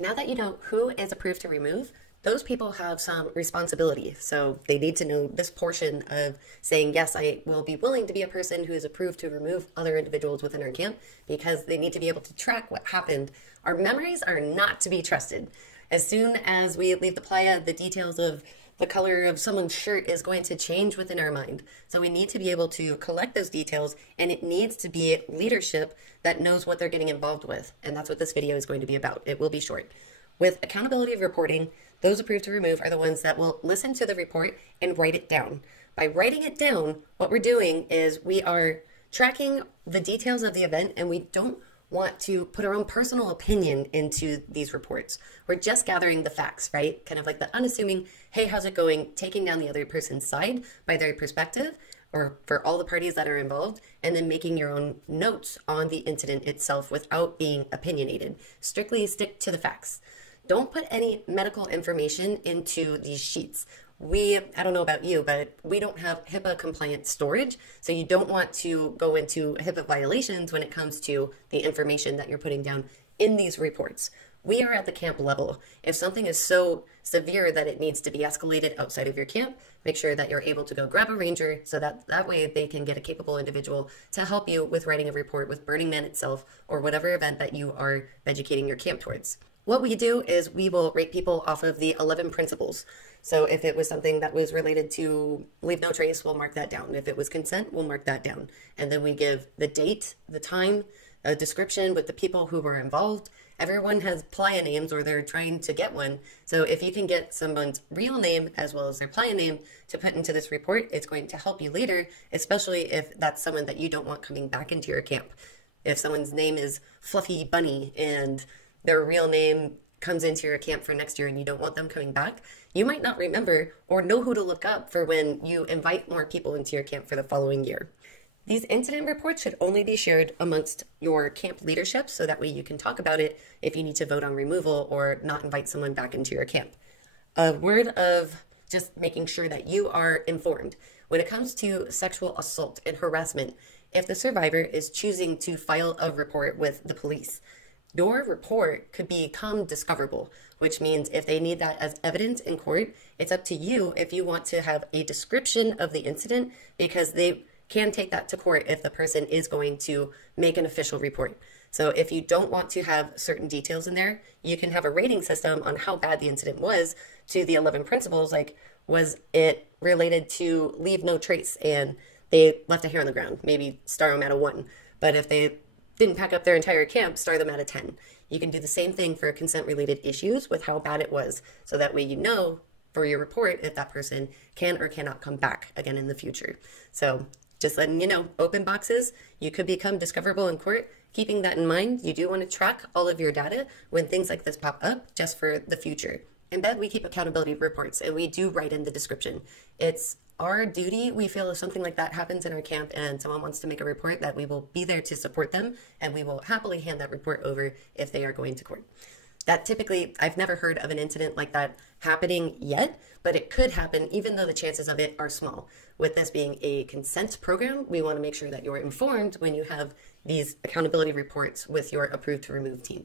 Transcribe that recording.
Now that you know who is approved to remove, those people have some responsibility. So they need to know this portion of saying, yes, I will be willing to be a person who is approved to remove other individuals within our camp, because they need to be able to track what happened. Our memories are not to be trusted. As soon as we leave the playa, the details of the color of someone's shirt is going to change within our mind. So we need to be able to collect those details, and it needs to be leadership that knows what they're getting involved with. And that's what this video is going to be about. It will be short. With accountability of reporting, those approved to remove are the ones that will listen to the report and write it down. By writing it down, what we're doing is we are tracking the details of the event, and we don't want to put our own personal opinion into these reports. We're just gathering the facts, right? Kind of like the unassuming, hey, how's it going? Taking down the other person's side by their perspective, or for all the parties that are involved, and then making your own notes on the incident itself without being opinionated. Strictly stick to the facts. Don't put any medical information into these sheets. I don't know about you, but we don't have HIPAA compliant storage. So you don't want to go into HIPAA violations when it comes to the information that you're putting down in these reports. We are at the camp level. If something is so severe that it needs to be escalated outside of your camp, make sure that you're able to go grab a ranger so that way they can get a capable individual to help you with writing a report with Burning Man itself or whatever event that you are educating your camp towards. What we do is we will rate people off of the 11 principles. So if it was something that was related to leave no trace, we'll mark that down. If it was consent, we'll mark that down. And then we give the date, the time, a description with the people who were involved. Everyone has playa names, or they're trying to get one. So if you can get someone's real name as well as their playa name to put into this report, it's going to help you later, especially if that's someone that you don't want coming back into your camp. If someone's name is Fluffy Bunny and their real name comes into your camp for next year and you don't want them coming back, you might not remember or know who to look up for when you invite more people into your camp for the following year. These incident reports should only be shared amongst your camp leadership, so that way you can talk about it if you need to vote on removal or not invite someone back into your camp. A word of just making sure that you are informed. When it comes to sexual assault and harassment, if the survivor is choosing to file a report with the police, your report could become discoverable, which means if they need that as evidence in court, it's up to you if you want to have a description of the incident, because they can take that to court if the person is going to make an official report. So if you don't want to have certain details in there, you can have a rating system on how bad the incident was to the 11 principles, like was it related to leave no trace and they left a hair on the ground, maybe star them at a 1. But if they didn't pack up their entire camp, star them at a 10. You can do the same thing for consent-related issues with how bad it was, so that way you know for your report if that person can or cannot come back again in the future. So just letting you know, open boxes, you could become discoverable in court. Keeping that in mind, you do want to track all of your data when things like this pop up, just for the future. In BED, we keep accountability reports, and we do write in the description. It's our duty, we feel, if something like that happens in our camp and someone wants to make a report, that we will be there to support them, and we will happily hand that report over if they are going to court. That typically, I've never heard of an incident like that happening yet, but it could happen even though the chances of it are small. With this being a consent program, we want to make sure that you're informed when you have these accountability reports with your approved to remove team.